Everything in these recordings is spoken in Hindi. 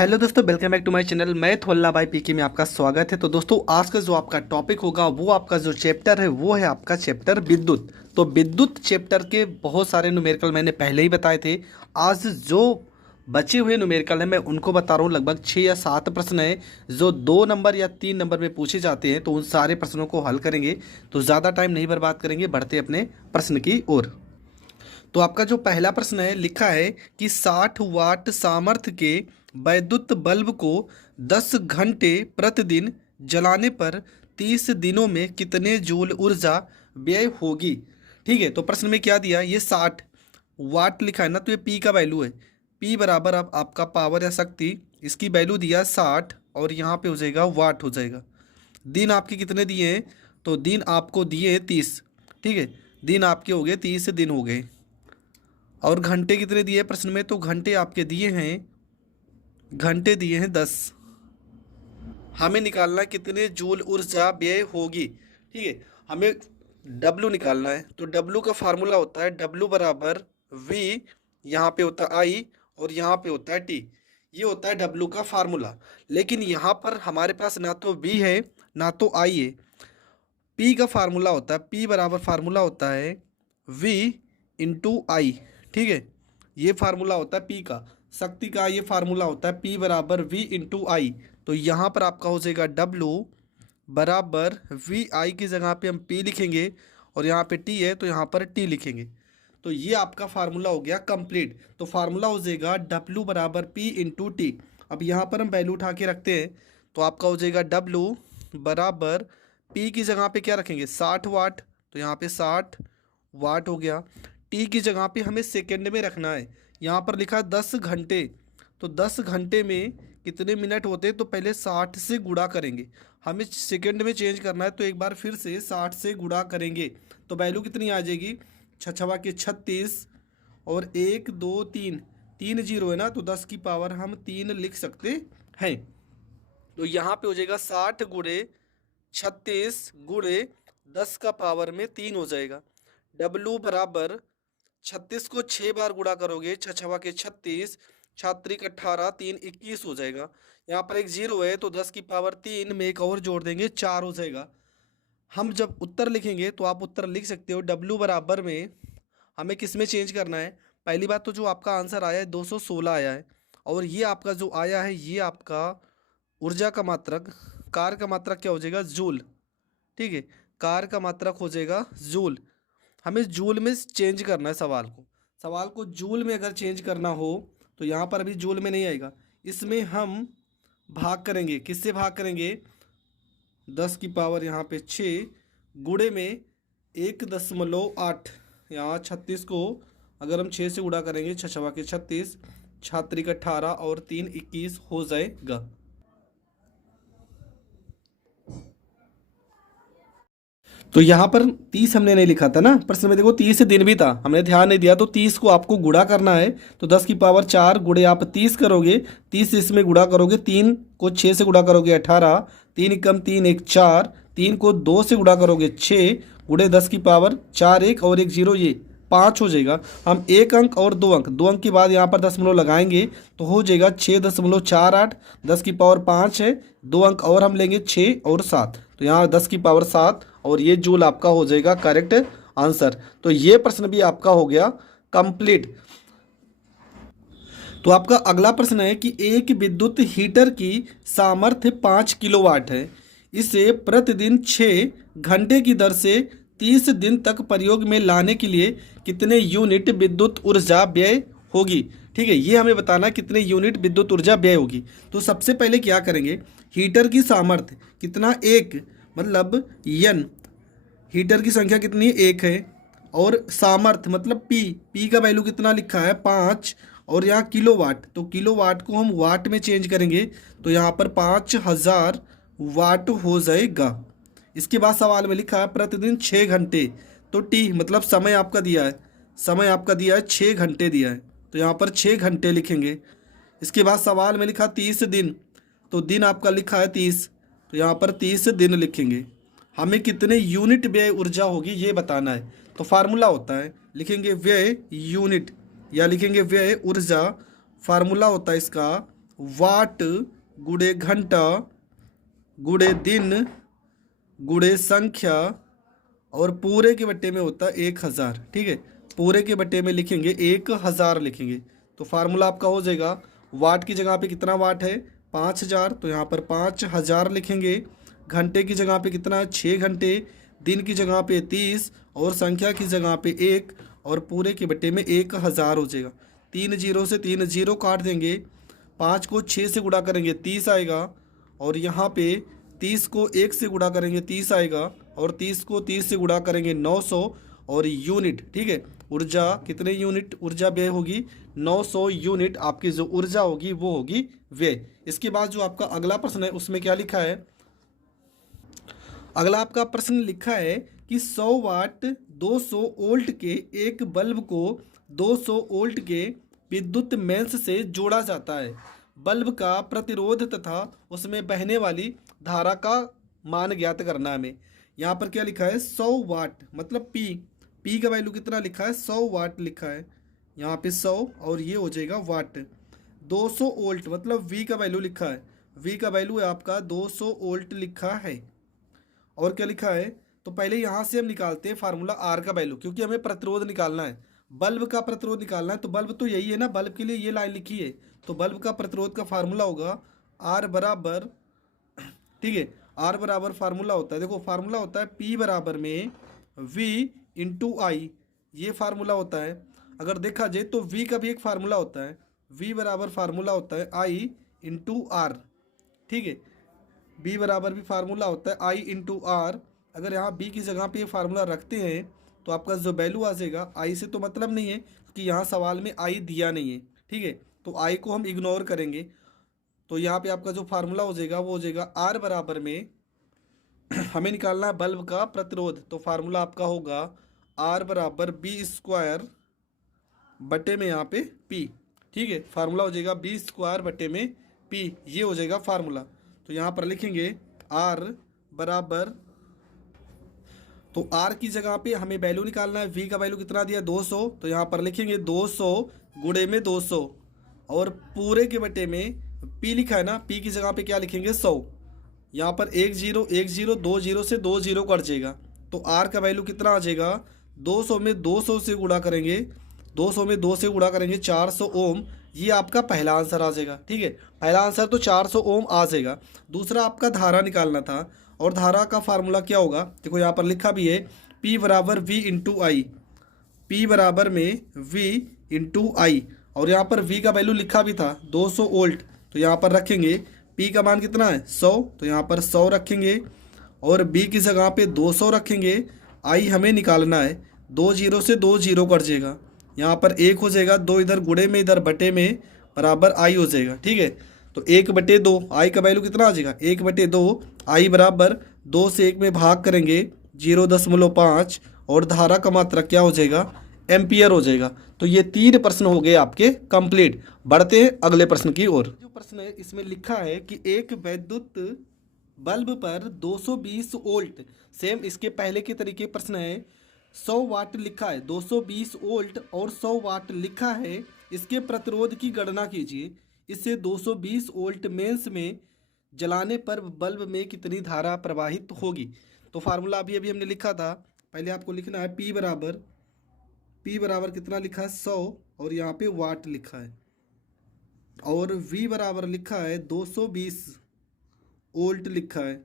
हेलो दोस्तों, welcome back to my channel. मैं थोल्ला भाई पीके में आपका स्वागत है। तो दोस्तों, आज का जो आपका टॉपिक होगा वो आपका जो चैप्टर है वो है आपका चैप्टर विद्युत। तो विद्युत चैप्टर के बहुत सारे न्यूमेरिकल मैंने पहले ही बताए थे। आज जो बचे हुए न्यूमेरिकल हैं मैं उनको बता रहा हूँ। लगभग 6 या 7 प्रश्न हैं जो 2 नंबर या 3 नंबर में पूछे जाते हैं। तो उन सारे प्रश्नों को हल करेंगे। तो ज़्यादा टाइम नहीं बर्बाद करेंगे, बढ़ते अपने प्रश्न की ओर। तो आपका जो पहला प्रश्न है, लिखा है कि 60 वाट सामर्थ्य के वैद्युत बल्ब को 10 घंटे प्रतिदिन जलाने पर 30 दिनों में कितने जूल ऊर्जा व्यय होगी। ठीक है, तो प्रश्न में क्या दिया, ये 60 वाट लिखा है ना, तो ये पी का वैल्यू है। पी बराबर अब आपका पावर या शक्ति, इसकी वैल्यू दिया 60 और यहाँ पे हो जाएगा वाट हो जाएगा। दिन आपके कितने दिए हैं, तो दिन आपको दिए 30। ठीक है, दिन आपके हो गए 30 दिन हो गए। और घंटे कितने दिए प्रश्न में, तो घंटे आपके दिए हैं, घंटे दिए हैं 10। हमें निकालना है कितने जूल ऊर्जा व्यय होगी। ठीक है, हमें डब्लू निकालना है। तो डब्लू का फार्मूला होता है डब्लू बराबर वी, यहाँ पे होता है आई और यहाँ पे होता है टी। ये होता है डब्लू का फार्मूला। लेकिन यहाँ पर हमारे पास ना तो वी है ना तो आई है। पी का फार्मूला होता है, पी बराबर फार्मूला होता है वी इंटू आई। ठीक है, ये फार्मूला होता है पी का। शक्ति का ये फार्मूला होता है पी बराबर वी इंटू आई। तो यहाँ पर आपका हो जाएगा डब्लू बराबर वी आई की जगह पे हम पी लिखेंगे और यहाँ पे टी है तो यहाँ पर टी लिखेंगे। तो ये आपका फार्मूला हो गया कंप्लीट। तो फार्मूला हो जाएगा डब्लू बराबर पी इंटू टी। अब यहाँ पर हम वैल्यू उठा के रखते हैं तो आपका हो जाएगा डब्लू बराबर पी की जगह पे क्या रखेंगे 60 वाट, तो यहाँ पे 60 वाट हो गया। टी की जगह पे हमें सेकंड में रखना है। यहाँ पर लिखा है 10 घंटे, तो 10 घंटे में कितने मिनट होते हैं, तो पहले 60 से गुणा करेंगे। हमें सेकंड में चेंज करना है तो एक बार फिर से 60 से गुणा करेंगे तो वैल्यू कितनी आ जाएगी, छछवा के 36 और 1 2 3, 3 जीरो है ना, तो 10 की पावर हम 3 लिख सकते हैं। तो यहाँ पे हो जाएगा 60 गुणे 36 गुणे 10 का पावर में 3 हो जाएगा। डब्लू बराबर 36 को 6 बार गुणा करोगे, छछवा के 36, छात्रिक 18, 3 21 हो जाएगा। यहाँ पर एक जीरो है तो 10 की पावर 3 में एक और जोड़ देंगे 4 हो जाएगा। हम जब उत्तर लिखेंगे तो आप उत्तर लिख सकते हो डब्लू बराबर में हमें किस में चेंज करना है। पहली बात तो जो आपका आंसर आया है 216 आया है और ये आपका जो आया है ये आपका ऊर्जा का मात्रक, कार का मात्रक क्या हो जाएगा जूल। ठीक है, कार का मात्रक हो जाएगा जूल। हमें जूल में चेंज करना है सवाल को जूल में अगर चेंज करना हो तो यहाँ पर अभी जूल में नहीं आएगा। इसमें हम भाग करेंगे, किससे भाग करेंगे, 10 की पावर यहाँ पे 6 गुणे में 1.8। यहाँ 36 को अगर हम 6 से गुणा करेंगे, छछवा के 36, छात्रिक 18 और 3 21 हो जाएगा। तो यहाँ पर 30 हमने नहीं लिखा था ना प्रश्न में, देखो 30 दिन भी था, हमने ध्यान नहीं दिया। तो 30 को आपको गुणा करना है तो 10 की पावर 4 गुणे आप 30 करोगे, 30 इसमें गुणा करोगे, 3 को 6 से गुणा करोगे 18, 3 कम 3 1 4, 3 को 2 से गुणा करोगे 6 गुणे 10 की पावर 4 1 और 1 जीरो, ये 5 हो जाएगा। हम एक अंक और 2 अंक के बाद यहाँ पर दशमलव लगाएंगे तो हो जाएगा 6.48, 10 की पावर 5 है, 2 अंक और हम लेंगे 6 और 7, तो यहाँ 10 की पावर 7 और ये जूल आपका हो जाएगा करेक्ट आंसर। तो ये प्रश्न भी आपका हो गया कंप्लीट। तो आपका अगला प्रश्न है कि एक विद्युत हीटर की सामर्थ्य 5 किलोवाट है, इसे प्रतिदिन 6 घंटे की दर से 30 दिन तक प्रयोग में लाने के लिए कितने यूनिट विद्युत ऊर्जा व्यय होगी। ठीक है, ये हमें बताना कितने यूनिट विद्युत ऊर्जा व्यय होगी। तो सबसे पहले क्या करेंगे, हीटर की सामर्थ्य कितना, एक मतलब यन, हीटर की संख्या कितनी है, एक है, और सामर्थ्य मतलब पी का वैल्यू कितना लिखा है 5, और यहाँ किलोवाट, तो किलोवाट को हम वाट में चेंज करेंगे तो यहाँ पर 5000 वाट हो जाएगा। इसके बाद सवाल में लिखा है प्रतिदिन 6 घंटे, तो टी मतलब समय आपका दिया है, समय आपका दिया है 6 घंटे दिया है तो यहाँ पर 6 घंटे लिखेंगे। इसके बाद सवाल में लिखा 30 दिन, तो दिन आपका लिखा है 30 तो यहाँ पर 30 दिन लिखेंगे। हमें कितने यूनिट व्यय ऊर्जा होगी ये बताना है। तो फार्मूला होता है, लिखेंगे व्यय यूनिट या लिखेंगे व्यय ऊर्जा, फार्मूला होता है इसका वाट गुणे घंटा गुणे दिन गुणे संख्या और पूरे के बट्टे में होता है 1000। ठीक है, पूरे के बट्टे में लिखेंगे 1000 लिखेंगे। तो फार्मूला आपका हो जाएगा, वाट की जगह पे कितना वाट है 5000, तो यहाँ पर 5000 लिखेंगे। घंटे की जगह पे कितना है 6 घंटे, दिन की जगह पे 30 और संख्या की जगह पे 1 और पूरे के बट्टे में 1000 हो जाएगा। 3 जीरो से 3 जीरो काट देंगे, 5 को 6 से गुणा करेंगे 30 आएगा और यहाँ पे 30 को 1 से गुणा करेंगे 30 आएगा और 30 को 30 से गुणा करेंगे 900 और यूनिट। ठीक है, ऊर्जा कितने यूनिट ऊर्जा व्यय होगी 900 यूनिट आपकी जो ऊर्जा होगी वो होगी व्यय। इसके बाद जो आपका अगला प्रश्न है उसमें क्या लिखा है, अगला आपका प्रश्न लिखा है कि 100 वाट 200 वोल्ट के एक बल्ब को 200 वोल्ट के विद्युत मेंस से जोड़ा जाता है। बल्ब का प्रतिरोध तथा उसमें बहने वाली धारा का मान ज्ञात करना है हमें। यहाँ पर क्या लिखा है 100 वाट मतलब पी का वैल्यू कितना लिखा है 100 वाट लिखा है, यहाँ पे 100 और ये हो जाएगा वाट। 200 वोल्ट मतलब वी का वैल्यू लिखा है, वी का वैल्यू है आपका 200 वोल्ट लिखा है। और क्या लिखा है, तो पहले यहाँ से हम निकालते हैं फार्मूला आर का वैल्यू, क्योंकि हमें प्रतिरोध निकालना है, बल्ब का प्रतिरोध निकालना है। तो बल्ब तो यही है ना, बल्ब के लिए ये लाइन लिखी है, तो बल्ब का प्रतिरोध का फार्मूला होगा आर बराबर, ठीक है, आर बराबर फार्मूला होता है, देखो फार्मूला होता है पी बराबर में वी इंटू आई, ये फार्मूला होता है। अगर देखा जाए तो वी का भी एक फार्मूला होता है, वी बराबर फार्मूला होता है आई इंटू आर। ठीक है, बी बराबर भी फार्मूला होता है आई इंटू आर। अगर यहाँ बी की जगह पे ये फार्मूला रखते हैं तो आपका जो वैल्यू आ जाएगा, आई से तो मतलब नहीं है कि यहाँ सवाल में आई दिया नहीं है। ठीक है, तो आई को हम इग्नोर करेंगे। तो यहाँ पे आपका जो फार्मूला हो जाएगा वो हो जाएगा आर बराबर में हमें निकालना है बल्ब का प्रतिरोध, तो फार्मूला आपका होगा आर बराबर बी स्क्वायर बटे में यहाँ पे पी। ठीक है, फार्मूला हो जाएगा बी स्क्वायर बटे में पी, ये हो जाएगा फार्मूला। तो यहाँ पर लिखेंगे आर बराबर, तो आर की जगह पे हमें वैल्यू निकालना है, वी का वैल्यू कितना दिया 200, तो यहाँ पर लिखेंगे 200 गुणे में 200 और पूरे के बटे में पी लिखा है ना, पी की जगह पे क्या लिखेंगे 100। यहाँ पर 10 10 2 जीरो से 2 जीरो कट जाएगा, तो आर का वैल्यू कितना आ जाएगा 200 में 200 से गुणा करेंगे, 200 में 2 से गुणा करेंगे 400 ओम, ये आपका पहला आंसर आ जाएगा। ठीक है, पहला आंसर तो 400 ओम आ जाएगा। दूसरा आपका धारा निकालना था, और धारा का फार्मूला क्या होगा, देखो यहाँ पर लिखा भी है P बराबर V इंटू आई, P बराबर में V इंटू आई, और यहाँ पर V का वैल्यू लिखा भी था 200 वोल्ट, तो यहाँ पर रखेंगे P का मान कितना है 100, तो यहाँ पर 100 रखेंगे और B की जगह पे 200 रखेंगे। I हमें निकालना है, 2 जीरो से 2 जीरो कट जाएगा, यहाँ पर 1 हो जाएगा, 2 इधर गुणे में इधर बटे में बराबर I हो जाएगा। ठीक है, तो 1/2 आई का वैल्यू कितना आ जाएगा 1/2, आई बराबर 2 से 1 में भाग करेंगे 0.5 और धारा का मात्रक क्या हो जाएगा एम्पियर हो जाएगा। तो ये 3 प्रश्न हो गए आपके कंप्लीट। बढ़ते हैं अगले प्रश्न की ओर। जो प्रश्न है इसमें लिखा है कि एक वैद्युत बल्ब पर 220 वोल्ट, सेम इसके पहले के तरीके प्रश्न है, 100 वाट लिखा है, 220 वोल्ट और 100 वाट लिखा है, इसके प्रतिरोध की गणना कीजिए। इससे 220 वोल्ट मेंस में जलाने पर बल्ब में कितनी धारा प्रवाहित होगी। तो फार्मूला अभी अभी हमने लिखा था, पहले आपको लिखना है P बराबर कितना लिखा है 100 और यहाँ पे वाट लिखा है, और V बराबर लिखा है 220 वोल्ट लिखा है।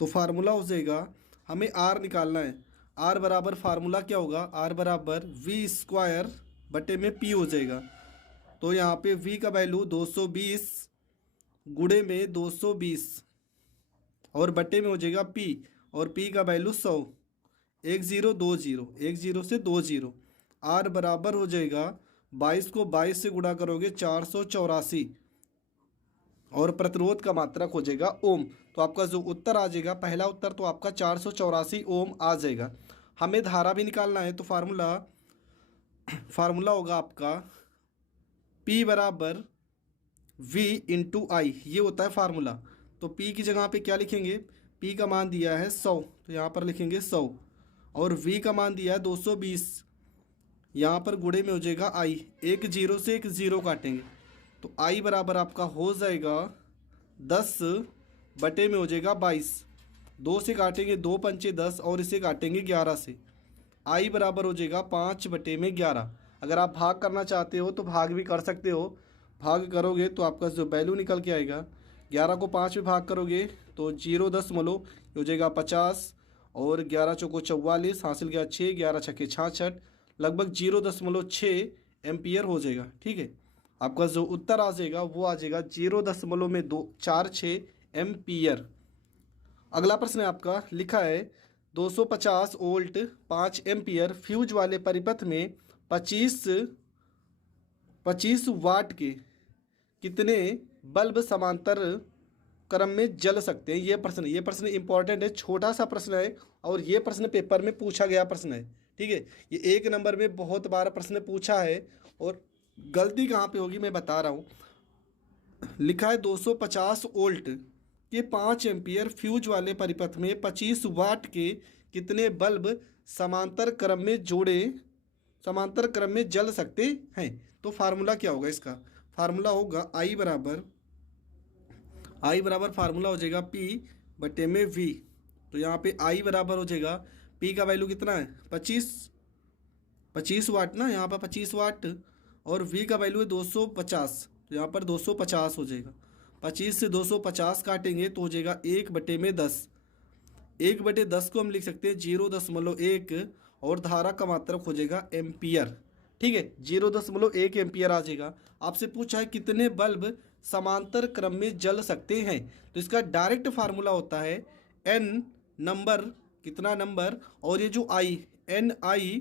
तो फार्मूला हो जाएगा, हमें R निकालना है, R बराबर फार्मूला क्या होगा, R बराबर V स्क्वायर बटे में P हो जाएगा। तो यहाँ पे V का वैल्यू 220 गुणे में 220 और बटे में हो जाएगा P, और P का वैल्यू 100, 10 से 2 जीरो, R बराबर हो जाएगा 22 को 22 से गुणा करोगे 484 और प्रतिरोध का मात्रक हो जाएगा ओम। तो आपका जो उत्तर आ जाएगा, पहला उत्तर तो आपका 484 ओम आ जाएगा। हमें धारा भी निकालना है, तो फार्मूला होगा आपका P बराबर V इंटू आई, ये होता है फार्मूला। तो P की जगह पे क्या लिखेंगे, P का मान दिया है 100, तो यहाँ पर लिखेंगे 100 और V का मान दिया है 220, यहाँ पर गुणे में हो जाएगा I, 1 0 से 1 0 काटेंगे, तो आई बराबर आपका हो जाएगा 10 बटे में हो जाएगा 22। 2 से काटेंगे 2 पंचे 10 और इसे काटेंगे 11 से। आई बराबर हो जाएगा 5 बटे में 11। अगर आप भाग करना चाहते हो तो भाग भी कर सकते हो। भाग करोगे तो आपका जो वैल्यू निकल के आएगा, 11 को 5 में भाग करोगे तो 0.0 हो जाएगा 50 और 11 चौको 44, हासिल किया 6, 11 छक्के 66, लगभग 0.6 एम्पियर हो जाएगा। ठीक है, आपका जो उत्तर आ जाएगा वो आ जाएगा 0.246 एम्पियर। अगला प्रश्न है आपका, लिखा है 250 वोल्ट 5 एम्पियर फ्यूज वाले परिपथ में 25 वाट के कितने बल्ब समांतर क्रम में जल सकते हैं। ये प्रश्न इंपॉर्टेंट है, छोटा सा प्रश्न है और ये प्रश्न पेपर में पूछा गया प्रश्न है। ठीक है, ये 1 नंबर में बहुत बार प्रश्न पूछा है और गलती कहाँ पे होगी मैं बता रहा हूँ। लिखा है 250 वोल्ट के 5 एम्पियर फ्यूज वाले परिपथ में 25 वाट के कितने बल्ब समांतर क्रम में जल सकते हैं। तो फार्मूला क्या होगा इसका? फार्मूला होगा आई बराबर फार्मूला हो जाएगा P बटे में V। तो यहाँ पे आई बराबर हो जाएगा, P का वैल्यू कितना है 25 वाट ना, यहाँ पर 25 वाट और V का वैल्यू है 250, तो यहाँ पर 250 हो जाएगा। 25 से 250 काटेंगे तो हो जाएगा 1/10। 1/10 को हम लिख सकते हैं 0.1 और धारा का मात्रक हो जाएगा एम्पियर। ठीक है, 0.1 एम्पियर आ जाएगा। आपसे पूछा है कितने बल्ब समांतर क्रम में जल सकते हैं, तो इसका डायरेक्ट फार्मूला होता है N नंबर, कितना नंबर, और ये जो I NI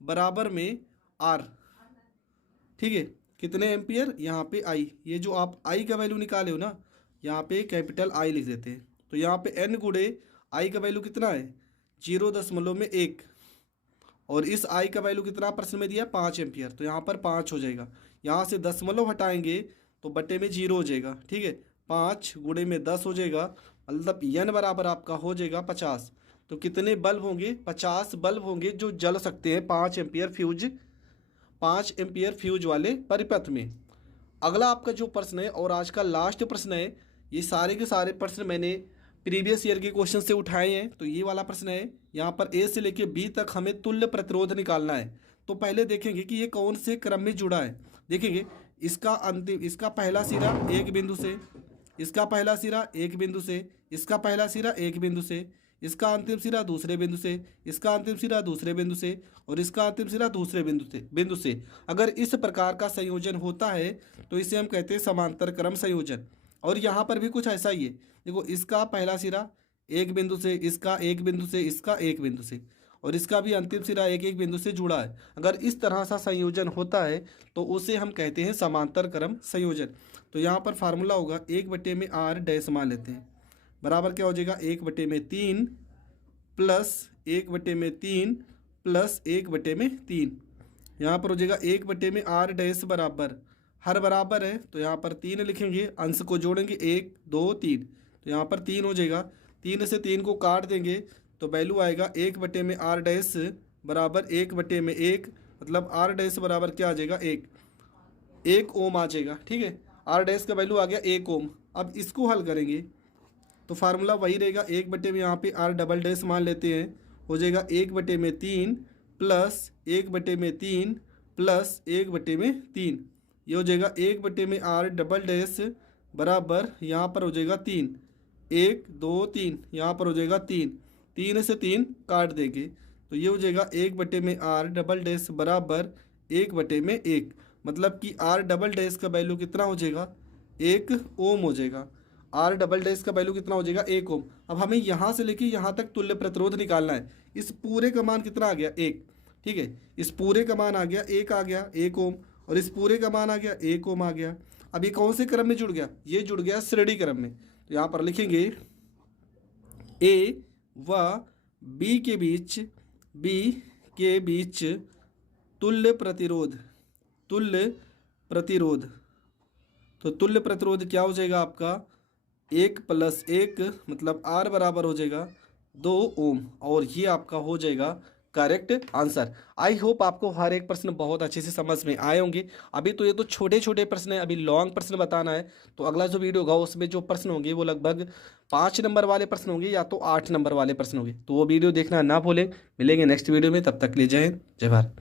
बराबर में R। ठीक है, कितने एम्पियर, यहाँ पे I, ये जो आप I का वैल्यू निकाले हो ना, यहाँ पे कैपिटल I लिख देते हैं। तो यहाँ पे N गुणे I का वैल्यू कितना है 0.1 और इस I का वैल्यू कितना प्रश्न में दिया 5 एम्पियर, तो यहाँ पर 5 हो जाएगा। यहाँ से दशमलव हटाएंगे तो बटे में 0 हो जाएगा। ठीक है, 5 गुणे में 10 हो जाएगा, मतलब N बराबर आपका हो जाएगा 50। तो कितने बल्ब होंगे 50 बल्ब होंगे जो जल सकते हैं 5 एम्पियर फ्यूज वाले परिपथ में। अगला आपका जो प्रश्न है और आज का लास्ट प्रश्न है, ये सारे के सारे प्रश्न मैंने प्रीवियस ईयर के क्वेश्चन से उठाए हैं। तो ये वाला प्रश्न है, यहाँ पर A से लेके B तक हमें तुल्य प्रतिरोध निकालना है। तो पहले देखेंगे कि ये कौन से क्रम में जुड़ा है। देखेंगे इसका पहला सिरा एक बिंदु से, इसका पहला सिरा एक बिंदु से, इसका पहला सिरा एक बिंदु से, इसका अंतिम सिरा दूसरे बिंदु से, इसका अंतिम सिरा दूसरे बिंदु से और इसका अंतिम सिरा दूसरे बिंदु से अगर इस प्रकार का संयोजन होता है तो इसे हम कहते हैं समांतर क्रम संयोजन। और यहाँ पर भी कुछ ऐसा ही है। देखो, इसका पहला सिरा एक बिंदु से, इसका एक बिंदु से, इसका एक बिंदु से और इसका भी अंतिम सिरा एक बिंदु से जुड़ा है। अगर इस तरह सा संयोजन होता है तो उसे हम कहते हैं समांतर क्रम संयोजन। तो यहाँ पर फार्मूला होगा 1/r डैश मान लेते हैं, बराबर क्या हो जाएगा 1/3 प्लस 1/3 प्लस 1/3। यहाँ पर हो जाएगा 1/r डैश बराबर, हर बराबर है तो यहाँ पर 3 लिखेंगे, अंश को जोड़ेंगे 1 2 3, तो यहाँ पर 3 हो जाएगा। 3 से 3 को काट देंगे तो वैल्यू आएगा 1/r डैश बराबर 1/1, मतलब r डैश बराबर क्या आ जाएगा 1 ओम आ जाएगा। ठीक है, r डैश का वैल्यू आ गया 1 ओम। अब इसको हल करेंगे तो फार्मूला वही रहेगा, 1/, यहाँ पे r डबल डैश मान लेते हैं, हो जाएगा 1/3 प्लस 1/3 प्लस 1/3, ये हो जाएगा 1/r डबल डैश बराबर यहाँ पर हो जाएगा 3, 1 2 3, यहाँ पर हो जाएगा 3, 3 से 3 काट देंगे तो ये हो जाएगा 1/r डबल डैश बराबर 1/1, मतलब कि r डबल डैश का वैल्यू कितना हो जाएगा 1 ओम हो जाएगा। r डबल डैश का वैल्यू कितना हो जाएगा 1 ओम। अब हमें यहाँ से लेके यहाँ तक तुल्य प्रतिरोध निकालना है। इस पूरे का मान कितना आ गया 1। ठीक है, इस पूरे का मान आ गया 1 आ गया 1 ओम और इस पूरे का मान आ गया 1 ओम आ गया। अब ये कौन से क्रम में जुड़ गया, ये जुड़ गया श्रेणी क्रम में। तो यहाँ पर लिखेंगे A व B के बीच तुल्य प्रतिरोध। तो तुल्य प्रतिरोध क्या हो जाएगा आपका 1 + 1, मतलब R बराबर हो जाएगा 2 ओम और ये आपका हो जाएगा करेक्ट आंसर। आई होप आपको हर एक प्रश्न बहुत अच्छे से समझ में आए होंगे। अभी तो ये तो छोटे छोटे प्रश्न है, अभी लॉन्ग प्रश्न बताना है। तो अगला जो वीडियो होगा उसमें जो प्रश्न होंगे वो लगभग 5 नंबर वाले प्रश्न होंगे या तो 8 नंबर वाले प्रश्न होंगे। तो वो वीडियो देखना ना भूलें। मिलेंगे नेक्स्ट वीडियो में, तब तक के लिए जय हिंद जय भारत।